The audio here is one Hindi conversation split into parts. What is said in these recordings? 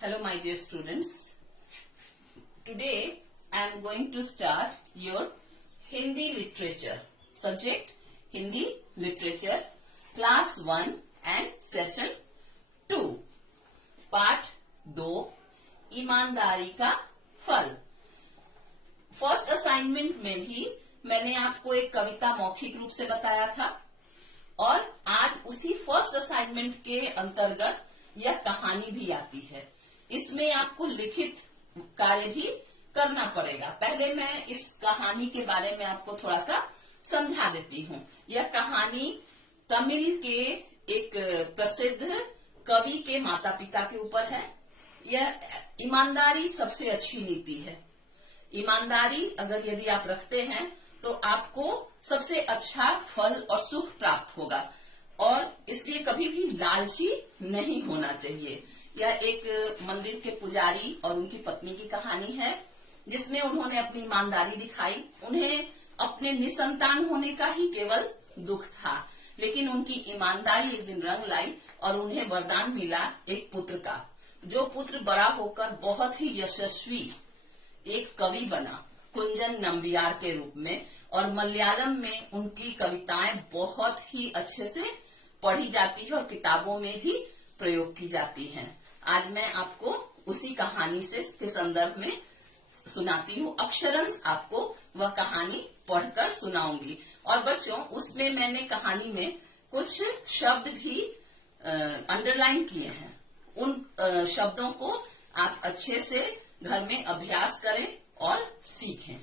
Hello my dear students. Today I am going to start your Hindi literature subject Hindi literature class 1 and session 2 पाठ 2 ईमानदारी का फल। फर्स्ट असाइनमेंट में भी मैंने आपको एक कविता मौखिक रूप से बताया था और आज उसी फर्स्ट असाइनमेंट के अंतर्गत यह कहानी भी आती है। इसमें आपको लिखित कार्य भी करना पड़ेगा। पहले मैं इस कहानी के बारे में आपको थोड़ा सा समझा देती हूँ। यह कहानी तमिल के एक प्रसिद्ध कवि के माता पिता के ऊपर है। यह ईमानदारी सबसे अच्छी नीति है। ईमानदारी अगर यदि आप रखते हैं तो आपको सबसे अच्छा फल और सुख प्राप्त होगा और इसलिए कभी भी लालची नहीं होना चाहिए। यह एक मंदिर के पुजारी और उनकी पत्नी की कहानी है जिसमें उन्होंने अपनी ईमानदारी दिखाई। उन्हें अपने निसंतान होने का ही केवल दुख था, लेकिन उनकी ईमानदारी एक दिन रंग लाई और उन्हें वरदान मिला एक पुत्र का, जो पुत्र बड़ा होकर बहुत ही यशस्वी एक कवि बना कुंजन नंबियार के रूप में, और मलयालम में उनकी कविताएं बहुत ही अच्छे से पढ़ी जाती है और किताबों में भी प्रयोग की जाती हैं। आज मैं आपको उसी कहानी से के संदर्भ में सुनाती हूँ। अक्षरंश आपको वह कहानी पढ़कर सुनाऊंगी। और बच्चों, उसमें मैंने कहानी में कुछ शब्द भी अंडरलाइन किए हैं। उन शब्दों को आप अच्छे से घर में अभ्यास करें और सीखें।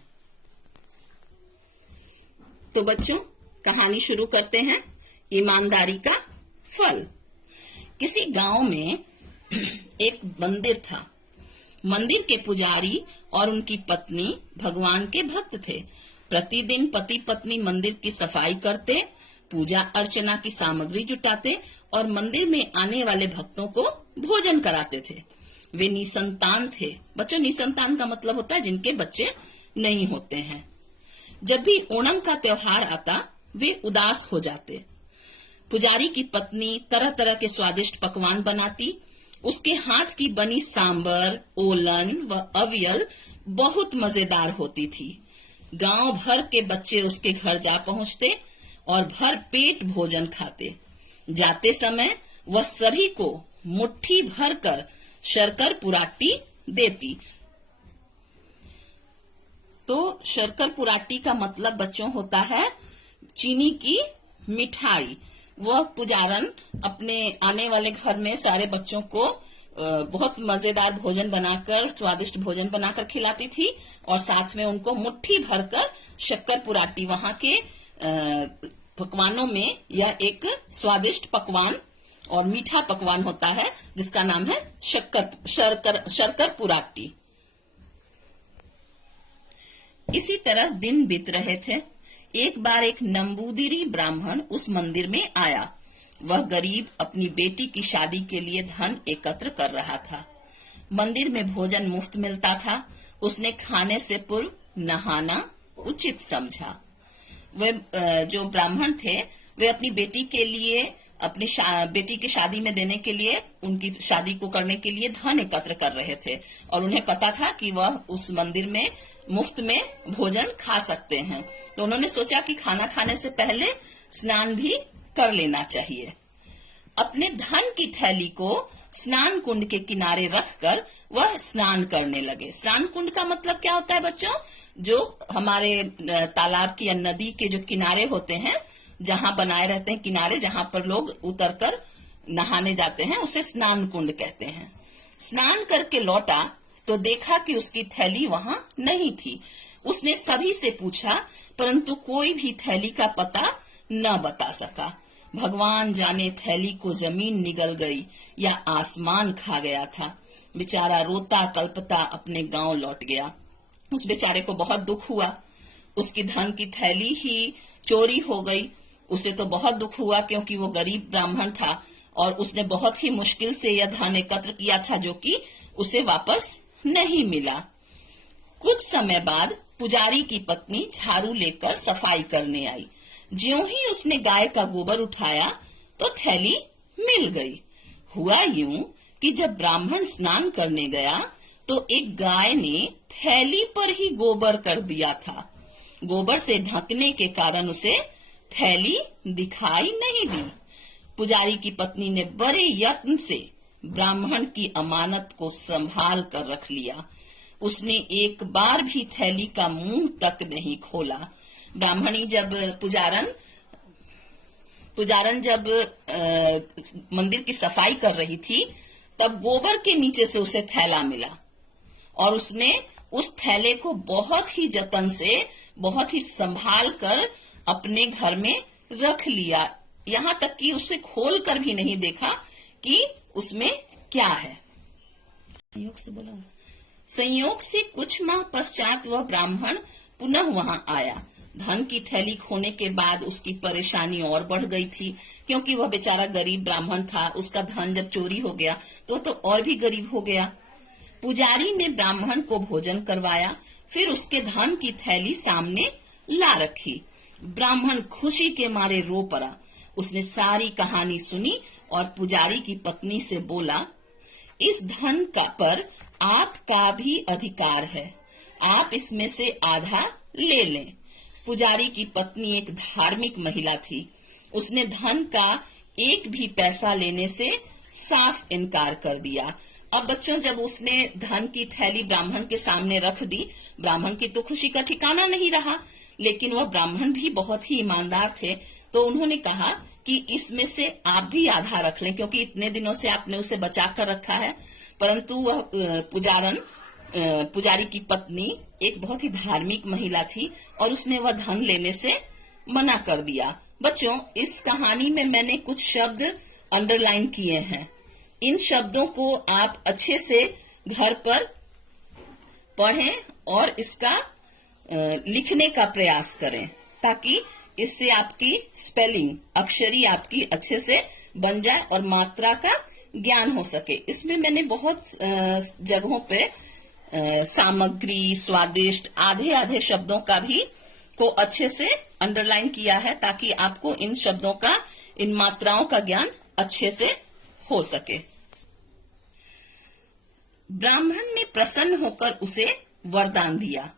तो बच्चों, कहानी शुरू करते हैं। ईमानदारी का फल। किसी गांव में एक मंदिर था। मंदिर के पुजारी और उनकी पत्नी भगवान के भक्त थे। प्रतिदिन पति पत्नी मंदिर की सफाई करते, पूजा अर्चना की सामग्री जुटाते और मंदिर में आने वाले भक्तों को भोजन कराते थे। वे निसंतान थे। बच्चों, निसंतान का मतलब होता है जिनके बच्चे नहीं होते हैं। जब भी ओणम का त्योहार आता, वे उदास हो जाते। पुजारी की पत्नी तरह तरह के स्वादिष्ट पकवान बनाती। उसके हाथ की बनी सांबर, ओलन व अवियल बहुत मजेदार होती थी। गांव भर के बच्चे उसके घर जा पहुंचते और भर पेट भोजन खाते। जाते समय वह सभी को मुट्ठी भर कर शर्कर पुराटी देती। तो शर्कर पुराटी का मतलब बच्चों होता है चीनी की मिठाई। वह पुजारन अपने आने वाले घर में सारे बच्चों को बहुत मजेदार भोजन बनाकर, स्वादिष्ट भोजन बनाकर खिलाती थी और साथ में उनको मुट्ठी भरकर शक्कर पुराटी, वहां के पकवानों में यह एक स्वादिष्ट पकवान और मीठा पकवान होता है जिसका नाम है शर्कर पुराटी। इसी तरह दिन बीत रहे थे। एक बार एक नंबूदिरी ब्राह्मण उस मंदिर में आया। वह गरीब अपनी बेटी की शादी के लिए धन एकत्र कर रहा था। मंदिर में भोजन मुफ्त मिलता था। उसने खाने से पूर्व नहाना उचित समझा। वे जो ब्राह्मण थे, वे अपनी बेटी के लिए, अपनी बेटी की शादी में देने के लिए, उनकी शादी को करने के लिए धन एकत्र कर रहे थे और उन्हें पता था कि वह उस मंदिर में मुफ्त में भोजन खा सकते हैं। तो उन्होंने सोचा कि खाना खाने से पहले स्नान भी कर लेना चाहिए। अपने धन की थैली को स्नान कुंड के किनारे रखकर वह स्नान करने लगे। स्नान कुंड का मतलब क्या होता है बच्चों? जो हमारे तालाब की या नदी के जो किनारे होते हैं, जहां बनाए रहते हैं किनारे, जहां पर लोग उतरकर नहाने जाते हैं, उसे स्नान कुंड कहते हैं। स्नान करके लौटा तो देखा कि उसकी थैली वहां नहीं थी। उसने सभी से पूछा, परंतु कोई भी थैली का पता न बता सका। भगवान जाने थैली को जमीन निगल गई या आसमान खा गया था। बेचारा रोता कल्पता अपने गांव लौट गया। उस बेचारे को बहुत दुख हुआ। उसकी धन की थैली ही चोरी हो गई। उसे तो बहुत दुख हुआ क्योंकि वो गरीब ब्राह्मण था और उसने बहुत ही मुश्किल से यह धन एकत्र किया था जो कि उसे वापस नहीं मिला। कुछ समय बाद पुजारी की पत्नी झाड़ू लेकर सफाई करने आई। ज्यों ही उसने गाय का गोबर उठाया तो थैली मिल गई। हुआ यूं कि जब ब्राह्मण स्नान करने गया तो एक गाय ने थैली पर ही गोबर कर दिया था। गोबर से ढकने के कारण उसे थैली दिखाई नहीं दी। पुजारी की पत्नी ने बड़े यत्न से ब्राह्मण की अमानत को संभाल कर रख लिया। उसने एक बार भी थैली का मुंह तक नहीं खोला। ब्राह्मणी जब पुजारन जब मंदिर की सफाई कर रही थी तब गोबर के नीचे से उसे थैला मिला और उसने उस थैले को बहुत ही जतन से, बहुत ही संभाल कर अपने घर में रख लिया। यहां तक कि उसे खोल कर भी नहीं देखा कि उसमें क्या है। संयोग से कुछ माह पश्चात वह ब्राह्मण पुनः वहां आया। धन की थैली खोने के बाद उसकी परेशानी और बढ़ गई थी, क्योंकि वह बेचारा गरीब ब्राह्मण था। उसका धन जब चोरी हो गया तो और भी गरीब हो गया। पुजारी ने ब्राह्मण को भोजन करवाया, फिर उसके धन की थैली सामने ला रखी। ब्राह्मण खुशी के मारे रो पड़ा। उसने सारी कहानी सुनी और पुजारी की पत्नी से बोला, इस धन पर आपका भी अधिकार है, आप इसमें से आधा ले लें। पुजारी की पत्नी एक धार्मिक महिला थी। उसने धन का एक भी पैसा लेने से साफ इनकार कर दिया। अब बच्चों, जब उसने धन की थैली ब्राह्मण के सामने रख दी, ब्राह्मण की तो खुशी का ठिकाना नहीं रहा। लेकिन वह ब्राह्मण भी बहुत ही ईमानदार थे, तो उन्होंने कहा कि इसमें से आप भी आधा रख लें, क्योंकि इतने दिनों से आपने उसे बचा कर रखा है। परंतु वह पुजारी की पत्नी एक बहुत ही धार्मिक महिला थी और उसने वह धन लेने से मना कर दिया। बच्चों, इस कहानी में मैंने कुछ शब्द अंडरलाइन किए हैं। इन शब्दों को आप अच्छे से घर पर पढ़ें और इसका लिखने का प्रयास करें, ताकि इससे आपकी स्पेलिंग, अक्षरी आपकी अच्छे से बन जाए और मात्रा का ज्ञान हो सके। इसमें मैंने बहुत जगहों पे सामग्री, स्वादिष्ट, आधे आधे शब्दों का भी को अच्छे से अंडरलाइन किया है, ताकि आपको इन शब्दों का, इन मात्राओं का ज्ञान अच्छे से हो सके। ब्राह्मण ने प्रसन्न होकर उसे वरदान दिया,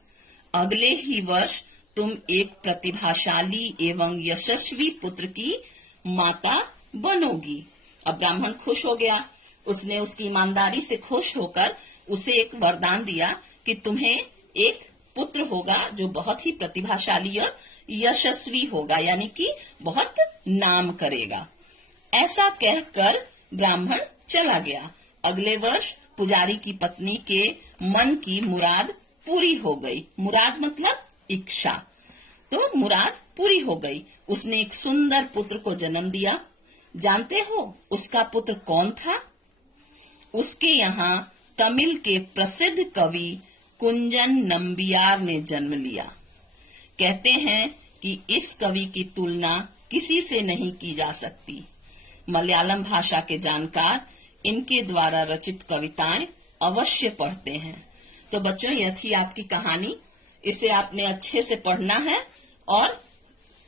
अगले ही वर्ष तुम एक प्रतिभाशाली एवं यशस्वी पुत्र की माता बनोगी। अब ब्राह्मण खुश हो गया। उसने उसकी ईमानदारी से खुश होकर उसे एक वरदान दिया कि तुम्हें एक पुत्र होगा जो बहुत ही प्रतिभाशाली और यशस्वी होगा, यानी कि बहुत नाम करेगा। ऐसा कहकर ब्राह्मण चला गया। अगले वर्ष पुजारी की पत्नी के मन की मुराद पूरी हो गई। मुराद मतलब इच्छा। तो मुराद पूरी हो गई। उसने एक सुंदर पुत्र को जन्म दिया। जानते हो उसका पुत्र कौन था? उसके यहाँ तमिल के प्रसिद्ध कवि कुंजन नंबियार ने जन्म लिया। कहते हैं कि इस कवि की तुलना किसी से नहीं की जा सकती। मलयालम भाषा के जानकार इनके द्वारा रचित कविताएं अवश्य पढ़ते हैं। तो बच्चों, यह थी आपकी कहानी। इसे आपने अच्छे से पढ़ना है और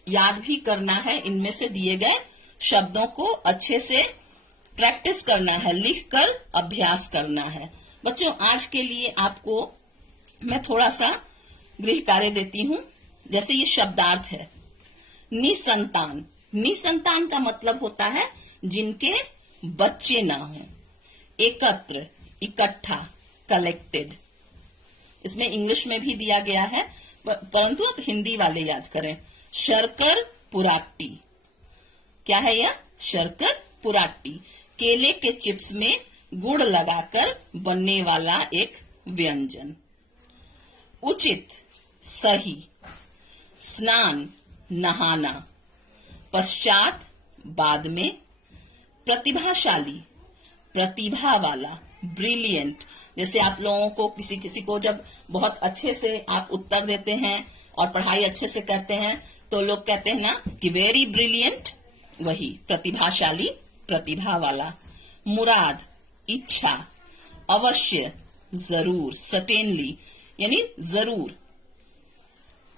याद भी करना है। इनमें से दिए गए शब्दों को अच्छे से प्रैक्टिस करना है, लिखकर अभ्यास करना है। बच्चों, आज के लिए आपको मैं थोड़ा सा गृह कार्य देती हूँ। जैसे ये शब्दार्थ है, निसंतान। निसंतान का मतलब होता है जिनके बच्चे ना हो। एकत्र, इकट्ठा, कलेक्टेड। इसमें इंग्लिश में भी दिया गया है, परंतु आप हिंदी वाले याद करें। शर्कर पुराट्टी। क्या है यह? शर्कर पुराट्टी। केले के चिप्स में गुड़ लगाकर बनने वाला एक व्यंजन। उचित, सही। स्नान, नहाना। पश्चात, बाद में। प्रतिभाशाली, प्रतिभा वाला, ब्रिलियंट। जैसे आप लोगों को किसी को जब बहुत अच्छे से आप उत्तर देते हैं और पढ़ाई अच्छे से करते हैं तो लोग कहते हैं ना कि वेरी ब्रिलियंट, वही प्रतिभाशाली, प्रतिभा वाला। मुराद, इच्छा। अवश्य, जरूर, सर्टेनली, यानी जरूर।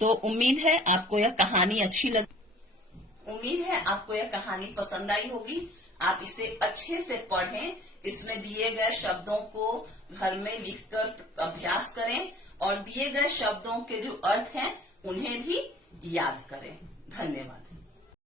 तो उम्मीद है आपको यह कहानी अच्छी लगी। उम्मीद है आपको यह कहानी पसंद आई होगी। आप इसे अच्छे से पढ़ें, इसमें दिए गए शब्दों को घर में लिखकर अभ्यास करें और दिए गए शब्दों के जो अर्थ हैं उन्हें भी याद करें। धन्यवाद।